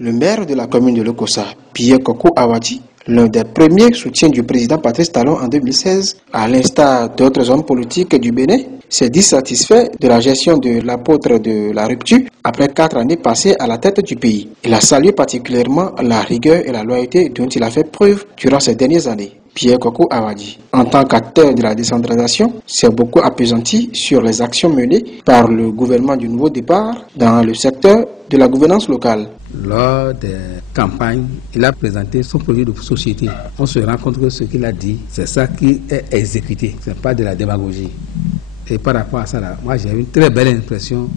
Le maire de la commune de Lokossa, Pierre Kokou Awadi, l'un des premiers soutiens du président Patrice Talon en 2016, à l'instar d'autres hommes politiques du Bénin, s'est dit satisfait de la gestion de l'apôtre de la rupture après 4 années passées à la tête du pays. Il a salué particulièrement la rigueur et la loyauté dont il a fait preuve durant ces dernières années. Pierre Kokou Awadi, en tant qu'acteur de la décentralisation, s'est beaucoup appesanti sur les actions menées par le gouvernement du nouveau départ dans le secteur de la gouvernance locale. Lors des campagnes, il a présenté son projet de société. On se rend compte que ce qu'il a dit, c'est ça qui est exécuté, ce n'est pas de la démagogie. Et par rapport à ça, là, moi j'ai une très belle impression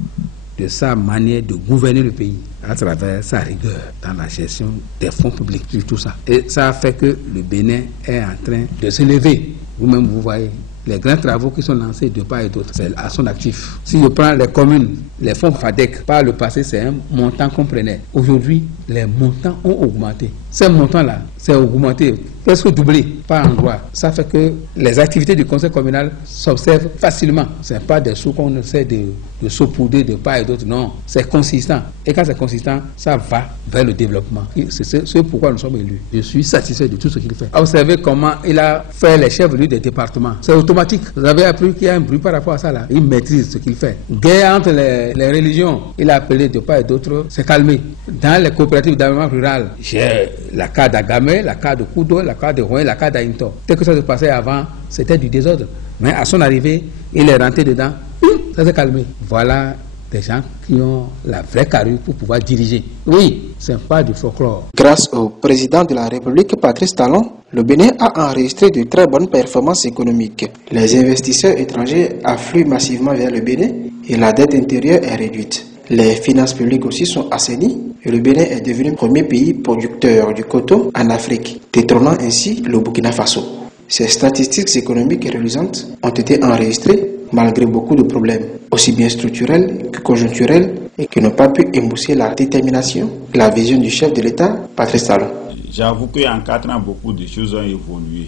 de sa manière de gouverner le pays à travers sa rigueur dans la gestion des fonds publics, sur tout ça. Et ça a fait que le Bénin est en train de se lever. Vous-même, vous voyez, les grands travaux qui sont lancés de part et d'autre, c'est à son actif. Si je prends les communes, les fonds FADEC, par le passé, c'est un montant qu'on prenait. Aujourd'hui, les montants ont augmenté. Ces montants-là, c'est augmenté, presque doublé par endroit. Ça fait que les activités du conseil communal s'observent facilement. Ce n'est pas des sous qu'on essaie de saupoudrer de part et d'autre. Non, c'est consistant. Et quand c'est consistant, ça va vers le développement. C'est pourquoi nous sommes élus. Je suis satisfait de tout ce qu'il fait. Observez comment il a fait les chefs-lieux des départements. C'est automatique. Vous avez appris qu'il y a un bruit par rapport à ça là. Il maîtrise ce qu'il fait. Guerre entre les religions, il a appelé de part et d'autre, c'est calmé. Dans les coopératives d'aménagement rural, j'ai la carte d'Agamé, la carte de Koudo, la carte de Rouen, la carte d'Ainto. Tel que ça se passait avant, c'était du désordre. Mais à son arrivée, il est rentré dedans, ça s'est calmé. Voilà des gens qui ont la vraie carrure pour pouvoir diriger. Oui, c'est pas du folklore. Grâce au président de la République, Patrice Talon, le Bénin a enregistré de très bonnes performances économiques. Les investisseurs étrangers affluent massivement vers le Bénin et la dette intérieure est réduite. Les finances publiques aussi sont assainies et le Bénin est devenu le premier pays producteur du coton en Afrique, détrônant ainsi le Burkina Faso. Ces statistiques économiques et reluisantes ont été enregistrées malgré beaucoup de problèmes, aussi bien structurels que conjoncturels, et qui n'ont pas pu émousser la détermination et la vision du chef de l'État, Patrice Talon. J'avoue qu'en 4 ans, beaucoup de choses ont évolué.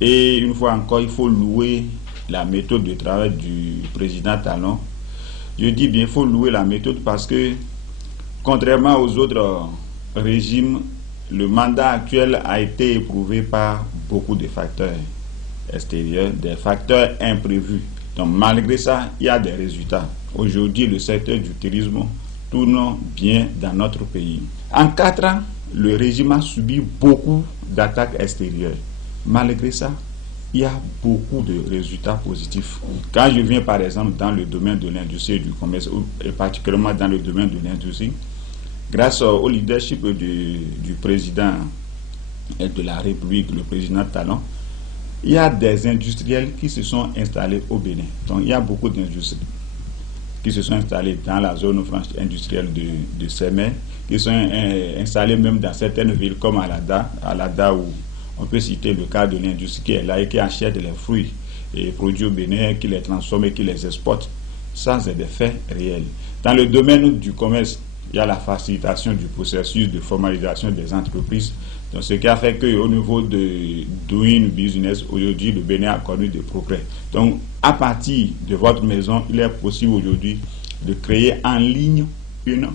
Et une fois encore, il faut louer la méthode de travail du président Talon. Je dis bien, il faut louer la méthode parce que, contrairement aux autres régimes, le mandat actuel a été éprouvé par beaucoup de facteurs extérieurs, des facteurs imprévus. Donc malgré ça, il y a des résultats. Aujourd'hui, le secteur du tourisme tourne bien dans notre pays. En 4 ans, le régime a subi beaucoup d'attaques extérieures. Malgré ça, il y a beaucoup de résultats positifs. Quand je viens par exemple dans le domaine de l'industrie et du commerce, et particulièrement dans le domaine de l'industrie, grâce au leadership du président de la République, le président Talon, il y a des industriels qui se sont installés au Bénin. Donc il y a beaucoup d'industries qui se sont installées dans la zone franche industrielle de Sémé, qui sont installés même dans certaines villes comme Alada où on peut citer le cas de l'industrie qui est là et qui achète les fruits et produits au Bénin, qui les transforme et qui les exporte. Ça, c'est des faits réels. Dans le domaine du commerce, il y a la facilitation du processus de formalisation des entreprises. Donc, ce qui a fait qu'au niveau de doing business, aujourd'hui, le Bénin a connu des progrès. Donc, à partir de votre maison, il est possible aujourd'hui de créer en ligne une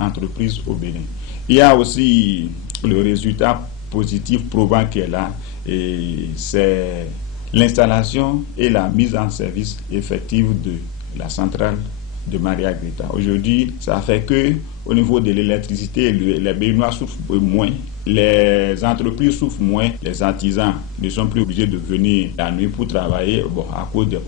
entreprise au Bénin. Il y a aussi le résultat positif probant qui est là, et c'est l'installation et la mise en service effective de la centrale de Maria Greta. Aujourd'hui, ça fait que au niveau de l'électricité, les Béninois souffrent moins, les entreprises souffrent moins, les artisans ne sont plus obligés de venir la nuit pour travailler à cause des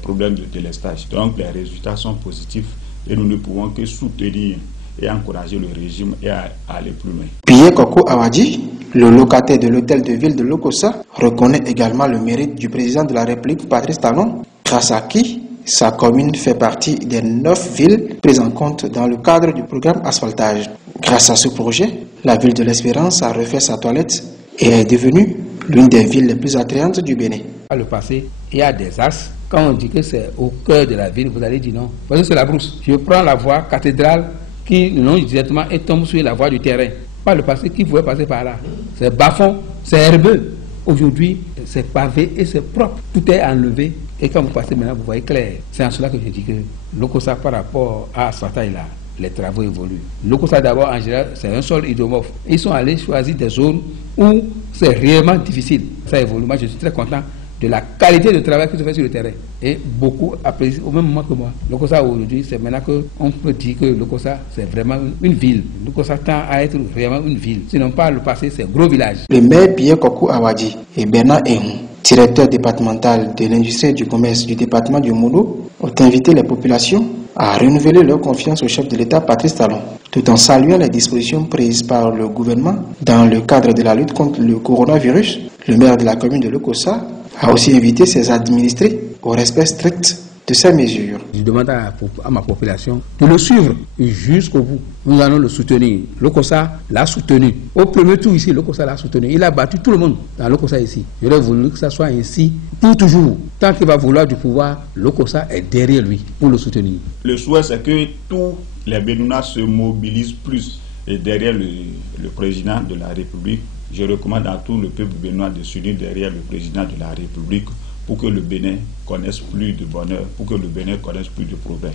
problèmes de délestage. Donc les résultats sont positifs et nous ne pouvons que soutenir et encourager le régime et à aller plus loin. Pierre Kokou Awadi, le locataire de l'hôtel de ville de Lokossa, reconnaît également le mérite du président de la République, Patrice Talon, grâce à qui sa commune fait partie des 9 villes prises en compte dans le cadre du programme asphaltage. Grâce à ce projet, la ville de l'Espérance a refait sa toilette et est devenue l'une des villes les plus attrayantes du Bénin. Par le passé, il y a des axes. Quand on dit que c'est au cœur de la ville, vous allez dire non. Parce que c'est la brousse. Je prends la voie cathédrale qui longe directement et tombe sur la voie du terrain. Par le passé, qui pouvait passer par là? C'est bas-fond, c'est herbeux. Aujourd'hui, c'est pavé et c'est propre. Tout est enlevé. Et quand vous passez maintenant, vous voyez clair. C'est en cela que je dis que Lokossa, par rapport à Asfaltage là, les travaux évoluent. Lokossa d'abord, en général, c'est un sol hydromorphe. Ils sont allés choisir des zones où c'est réellement difficile. Ça évolue. Moi, je suis très content de la qualité de travail qui se fait sur le terrain. Et beaucoup apprécient au même moment que moi. Lokossa aujourd'hui, c'est maintenant qu'on peut dire que Lokossa, c'est vraiment une ville. Lokossa tend à être vraiment une ville. Sinon, par le passé, c'est un gros village. Le maire Pierre Kokou Awadi et Bernard Ehon, directeur départemental de l'industrie et du commerce du département du Mono, ont invité les populations à renouveler leur confiance au chef de l'État Patrice Talon, tout en saluant les dispositions prises par le gouvernement dans le cadre de la lutte contre le coronavirus. Le maire de la commune de Lokossa a aussi invité ses administrés au respect strict de ces mesures. Je demande à ma population de le suivre jusqu'au bout. Nous allons le soutenir. Lokossa l'a soutenu. Au premier tour ici, Lokossa l'a soutenu. Il a battu tout le monde dans Lokossa ici. J'aurais voulu que ça soit ainsi pour toujours. Tant qu'il va vouloir du pouvoir, Lokossa est derrière lui pour le soutenir. Le souhait, c'est que tous les Béninois se mobilisent plus et derrière le président de la République. Je recommande à tout le peuple béninois de s'unir derrière le président de la République pour que le Bénin connaisse plus de bonheur, pour que le Bénin connaisse plus de progrès.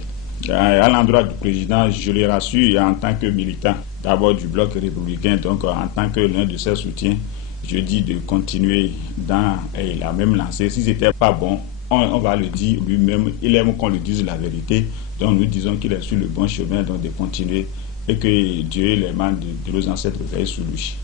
À l'endroit du président, je le rassure en tant que militant, d'abord du bloc républicain, donc en tant que l'un de ses soutiens, je dis de continuer dans la même lancée. Si ce n'était pas bon, on va le dire lui-même, il aime qu'on lui dise la vérité, donc nous disons qu'il est sur le bon chemin, donc de continuer et que Dieu et les mains de nos ancêtres veillent sur lui.